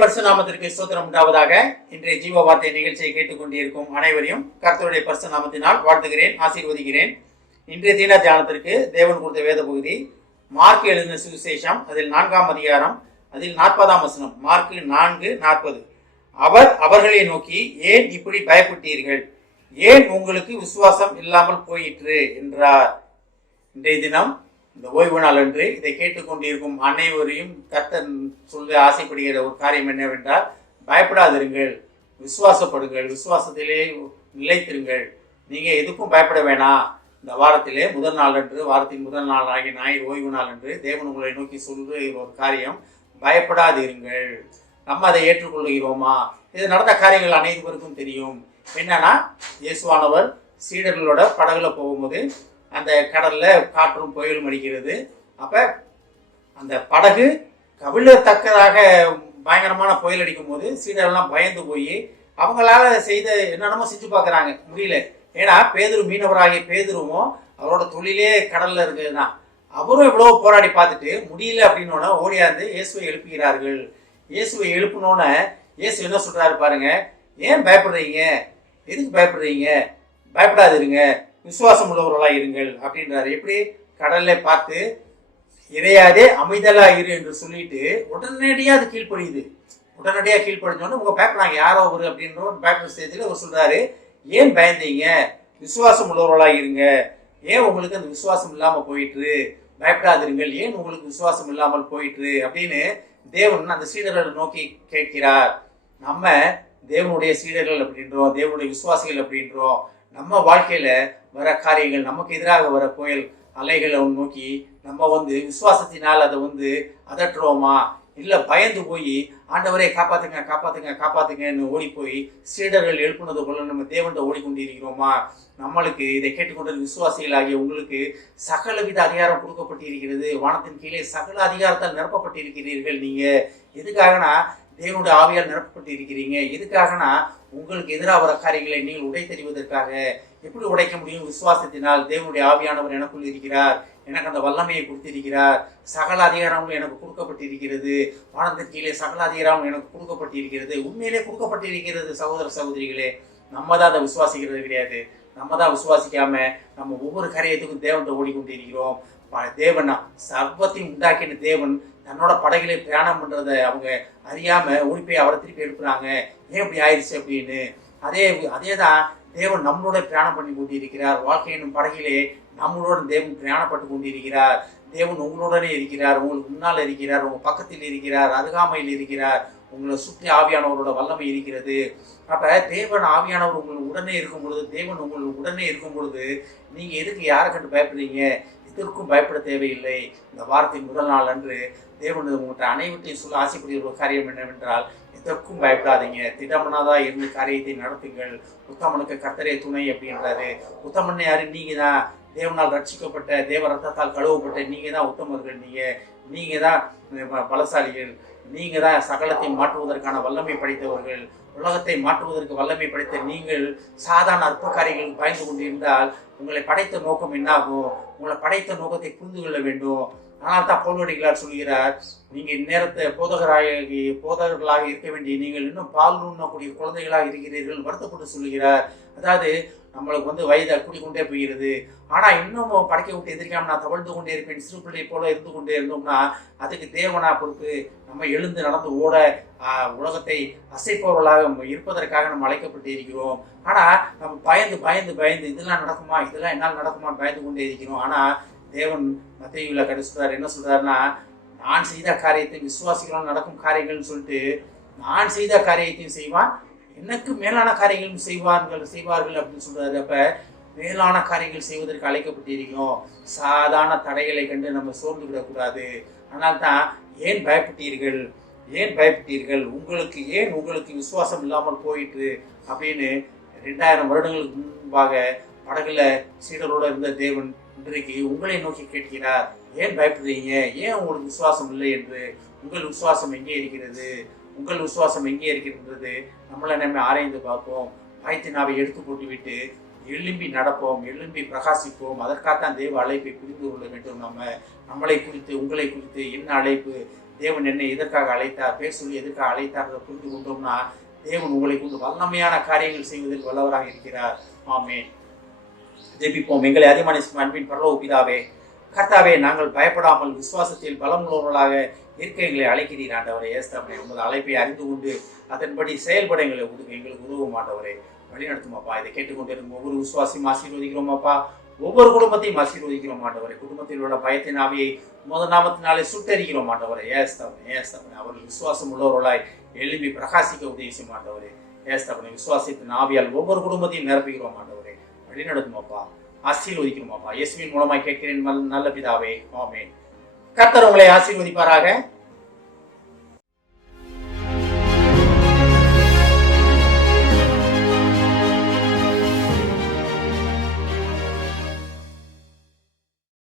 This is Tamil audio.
பரிசு நாமத்திற்கு ஸ்தோத்திரம் உண்டாவதாக. இன்றைய ஜீவ வார்த்தை நிகழ்ச்சியை கேட்டுக்கொண்டிருக்கும் அனைவரையும் கர்த்தருடைய பரிசு நாமத்தினால் வாழ்த்துகிறேன், ஆசீர்வதிக்கிறேன். இன்றைய தீன தியானத்திற்கு தேவன் கொடுத்த வேத பகுதி மார்க் எழுதின சுவிசேஷம், அதில் 4ஆம் அதிகாரம், அதில் 40ஆம் வசனம். மார்க் 4:40. அவர் அவர்களை நோக்கி, ஏன் இப்படி பயப்பட்டீர்கள்? ஏன் உங்களுக்கு விசுவாசம் இல்லாமல் போயிற்று என்றார். இன்றைய தினம் இந்த ஓய்வு நாள் அன்று இதை கேட்டுக்கொண்டிருக்கும் அனைவரையும் கர்த்தர் சொல்ல ஆசைப்படுகிற ஒரு காரியம் என்னவென்றால், பயப்படாதிருங்கள், விசுவாசப்படுங்கள், விசுவாசத்திலே நிலைத்திருங்கள். நீங்க எதுக்கும் பயப்பட வேணாம். இந்த வாரத்திலே முதல் நாள் அன்று, வாரத்தின் முதல் நாள் ஆகிய ஞாயிறு ஓய்வு நாள் அன்று தேவன் உங்களை நோக்கி சொல்லுகிற ஒரு காரியம், பயப்படாதிருங்கள். நம்ம அதை ஏற்றுக்கொள்கிறோமா? இது நடந்த காரியங்கள் அனைவருக்கும் தெரியும். என்னன்னா, இயேசுவானவர் சீடர்களோட படகுல போகும்போது அந்த கடல்ல காற்றும் புயலும் அடிக்கிறது. அப்ப அந்த படகு கவிழத்தக்கதாக பயங்கரமான புயல் அடிக்கும் போது சீடர்கள்லாம் பயந்து போய் அவங்களால செய்த என்னென்னமோ செஞ்சு பார்க்குறாங்க, முடியல. ஏன்னா பேதுரு, மீனவராகிய பேதுருவும் அவரோட தொழிலே கடல்ல இருக்குதுதான். அவரும் இவ்வளோ போராடி பார்த்துட்டு முடியல அப்படின்னோட ஓடியாந்து இயேசுவை எழுப்புகிறார்கள். இயேசுவை எழுப்பினோன்னே இயேசு என்ன சொல்றாரு பாருங்க, ஏன் பயப்படுறீங்க? எதுக்கு பயப்படுறீங்க? பயப்படாதிருங்க, விசுவாசம் உள்ளவர்களாக இருங்கள் அப்படின்றாரு. எப்படி? கடல்ல பார்த்து இறையாதே அமைதலா இரு என்று சொல்லிட்டு உடனடியாக அது கீழ்ப்படியுது. உடனடியாக கீழ்ப்படிஞ்சோன்னு உங்க பயப்படாங்க யாரோ ஒரு அப்படின்ற ஒரு பயப்பட ஸ்டேஜில் அவர் சொல்றாரு, ஏன் பயந்தீங்க? விசுவாசம் உள்ளவர்களாக இருங்க. ஏன் உங்களுக்கு அந்த விசுவாசம் இல்லாமல் போயிட்டு? பயப்படாதிருங்கள், ஏன் உங்களுக்கு விசுவாசம் இல்லாமல் போயிட்டு அப்படின்னு தேவன் அந்த சீடர்களை நோக்கி கேட்கிறார். நம்ம தேவனுடைய சீடர்கள் அப்படின்றோம், தேவனுடைய விசுவாசிகள் அப்படின்றோம். நம்ம வாழ்க்கையில வர காரியங்கள், நமக்கு எதிராக வர புயல் அலைகளை நோக்கி நம்ம விசுவாசத்தினால் அதை அதட்டுறோமா? இல்ல பயந்து போய் ஆண்டவரே காப்பாத்துங்க காப்பாத்துங்க காப்பாத்துங்கன்னு ஓடி போய் சீடர்கள் எழுப்புனது போல நம்ம தேவன்கிட்ட ஓடிக்கொண்டிருக்கிறோமா? நம்மளுக்கு இதை கேட்டுக்கொண்டது விசுவாசிகளாகிய உங்களுக்கு சகலவித அதிகாரம் கொடுக்கப்பட்டிருக்கிறது. வானத்தின் கீழே சகல அதிகாரத்தால் நிரப்பப்பட்டிருக்கிறீர்கள். நீங்க எதுக்காகனா தேவனுடைய ஆவியால் நிரப்பப்பட்டு இருக்கிறீங்க. எதுக்காகனா உங்களுக்கு எதிராக வர காரியங்களை நீங்கள் உடை தெரிவதற்காக. எப்படி உடைக்க முடியும்? விசுவாசத்தினால். தேவனுடைய ஆவியானவர் எனக்குள் இருக்கிறார், எனக்கு அந்த வல்லமையை கொடுத்திருக்கிறார், சகல அதிகாரமும் எனக்கு கொடுக்கப்பட்டிருக்கிறது. வானத்தின் கீழே சகல அதிகாரமும் எனக்கு கொடுக்கப்பட்டிருக்கிறது. உண்மையிலே கொடுக்கப்பட்டிருக்கிறது. சகோதர சகோதரிகளே, நம்ம தான் அதை விசுவாசிக்கிறது கிடையாது. நம்ம தான் விசுவாசிக்காம நம்ம ஒவ்வொரு காரியத்துக்கும் தேவன்கிட்ட ஓடிக்கொண்டிருக்கிறோம். தேவனா சர்வத்தையும் உண்டாக்கின தேவன் தன்னோட படகிலே பிரயாணம் பண்றதை அவங்க அறியாம ஓடி போய் அவரை திருப்பி எழுப்புறாங்க. ஏன் இப்படி ஆயிடுச்சு அப்படின்னு. அதேதான் தேவன் நம்மளோட பிரயாணம் பண்ணி கொண்டிருக்கிறார். வாழ்க்கை என்னும் படகிலே நம்மளோட தேவன் பிரயாணப்பட்டு கொண்டிருக்கிறார். தேவன் உங்களுடனே இருக்கிறார், உங்களுக்கு முன்னால் இருக்கிறார், உங்க பக்கத்தில் இருக்கிறார், அருகாமையில் இருக்கிறார். உங்களை சுற்றி ஆவியானவரோட வல்லமை இருக்கிறது. அப்ப தேவன் ஆவியானவர் உங்களுக்கு உடனே இருக்கும் பொழுது, தேவன் உங்களுக்கு உடனே இருக்கும் பொழுது நீங்க எதுக்கு யாரை கண்டு பயப்படுறீங்க? இதற்கும் பயப்பட தேவையில்லை. இந்த வாரத்தின் முதல் நாள் அன்று தேவன் உங்கள்கிட்ட அனைவற்றையும் சொல்ல ஆசைப்படுகிற ஒரு காரியம் என்னவென்றால், எதற்கும் பயப்படாதீங்க, திடமனதாக இருந்து காரியத்தை நடத்துங்கள். உத்தமனுக்கு கர்த்தரே துணை அப்படின்றாரு. உத்தமன் யாரு? நீங்க தான். தேவனால் ரட்சிக்கப்பட்ட, தேவ ரத்தத்தால் கழுவப்பட்ட நீங்க தான் உத்தமர்கள். நீங்க தான் பலசாலிகள். நீங்க தான் சகலத்தை மாற்றுவதற்கான வல்லமை படைத்தவர்கள். உலகத்தை மாற்றுவதற்கு வல்லமை படைத்த நீங்கள் சாதாரண அற்ப காரியங்களுக்கு பயந்து கொண்டிருந்தால் உங்களை படைத்த நோக்கம் என்னாகும்? உங்களை படைத்த நோக்கத்தை புரிந்து கொள்ள வேண்டும். ஆனால் தான் பவுலடிகளார் சொல்கிறார், நீங்க இந்நேரத்தை போதகர்களாக இருக்க வேண்டிய நீங்கள் இன்னும் பால் உண்ணக்கூடிய குழந்தைகளாக இருக்கிறீர்கள் வருத்தப்பட்டு சொல்லுகிறார். அதாவது நம்மளுக்கு வயதை கூட்டிக்கொண்டே போகிறது. ஆனா இன்னும் படைக்க விட்டு எதிர்க்காம நான் தவழ்ந்து கொண்டே இருப்பேன், சிறு பிள்ளை போல இருந்து கொண்டே இருந்தோம்னா அதுக்கு தேவனா பொறுப்பு. நம்ம எழுந்து நடந்து ஓட, உலகத்தை அசைப்பவர்களாக இருப்பதற்காக நம்ம அழைக்கப்பட்டு இருக்கிறோம். ஆனா நம்ம பயந்து பயந்து பயந்து இதெல்லாம் நடக்குமா, இதெல்லாம் என்னால் நடக்குமான்னு பயந்து கொண்டே இருக்கிறோம். ஆனா தேவன் மத்தேயுல சொல்றாரு, என்ன சொல்றாருன்னா, நான் செய்த காரியத்தை விசுவாசிகளால் நடக்கும் காரியங்கள்னு சொல்லிட்டு நான் செய்த காரியத்தையும் செய்வான், எனக்கு மேலான காரியங்களும் செய்வார்கள் அப்படின்னு சொல்றாரு. அப்ப மேலான காரியங்கள் செய்வதற்கு அழைக்கப்பட்டிருக்கிறோம். சாதாரண தடைகளை கண்டு நம்ம சோர்ந்து விடக்கூடாது. ஆனால் தான் ஏன் பயப்பட்டீர்கள்? ஏன் பயப்பட்டீர்கள்? உங்களுக்கு விசுவாசம் இல்லாமல் போயிட்டு அப்படின்னு 2000 வருடங்களுக்கு முன்பாக படகுல சீடரோட இருந்த தேவன் இன்றைக்கு உங்களை நோக்கி கேட்கிறார், ஏன் பயப்படுறீங்க? ஏன் உங்களுக்கு விசுவாசம் இல்லை என்று. உங்கள் விசுவாசம் எங்கே இருக்கிறது? உங்கள் விசுவாசம் எங்கே இருக்கிறது? நம்ம ஆராய்ந்து பார்ப்போம். பயத்தினாவை எடுத்து போட்டுவிட்டு எழும்பி நடப்போம், எழும்பி பிரகாசிப்போம். அதற்காகத்தான் தேவ அழைப்பை புரிந்து கொள்ள வேண்டும். நம்மளை குறித்து, உங்களை குறித்து என்ன அழைப்பு, தேவன் என்னை எதற்காக அழைத்தார், பேர் சொல்லி எதற்காக அழைத்தார் புரிந்து கொண்டோம்னா தேவன் உங்களை கொண்டு வல்லமையான காரியங்கள் செய்வதில் வல்லவராக இருக்கிறார். ஆமென். ஜெபிப்போம். எங்களை அதிகமான அன்பின் பரலோக பிதாவே, கர்த்தாவே, நாங்கள் பயப்படாமல் விசுவாசத்தில் பலமுள்ளவர்களாக இருக்க எங்களை அழைக்கிறீர் ஆண்டவரே. ஏஸ்தாமனே, உமது அழைப்பை அறிந்து கொண்டு அதன்படி செயல்பட எங்களுக்கு உதவும் ஆண்டவரே. வழிநடத்தும் அப்பா. இதை கேட்டுக்கொண்டிருக்கும் ஒவ்வொரு விசுவாசியும் ஆசீர்வதிக்கிறோம் அப்பா. ஒவ்வொரு குடும்பத்தையும் ஆசீர்வதிக்கிறோம் ஆண்டவரே. குடும்பத்தில் உள்ள பயத்தின் ஆவியை முதல் நாமத்தினாலே சுட்டரிக்கிறோம் ஆண்டவரே. ஏஸ்தாமனே, அவர்கள் விசுவாசம் உள்ளவர்களாய் எழுப்பி பிரகாசிக்க உதவி செய்யும் ஆண்டவரே. ஏஸ்தாமனே, விசுவாசத்தின் ஆவியால் ஒவ்வொரு குடும்பத்தையும் நிரப்புகிறோம் ஆண்டவரே. வழிநடத்தும் அப்பா. ஆசீர்வதிக்கிறோம் அப்பா. இயேசுவின் மூலமாய் கேட்கிறேன் நல்ல பிதாவே. ஆமென். கர்த்தர் உங்களை ஆசீர்வதிப்பாராக.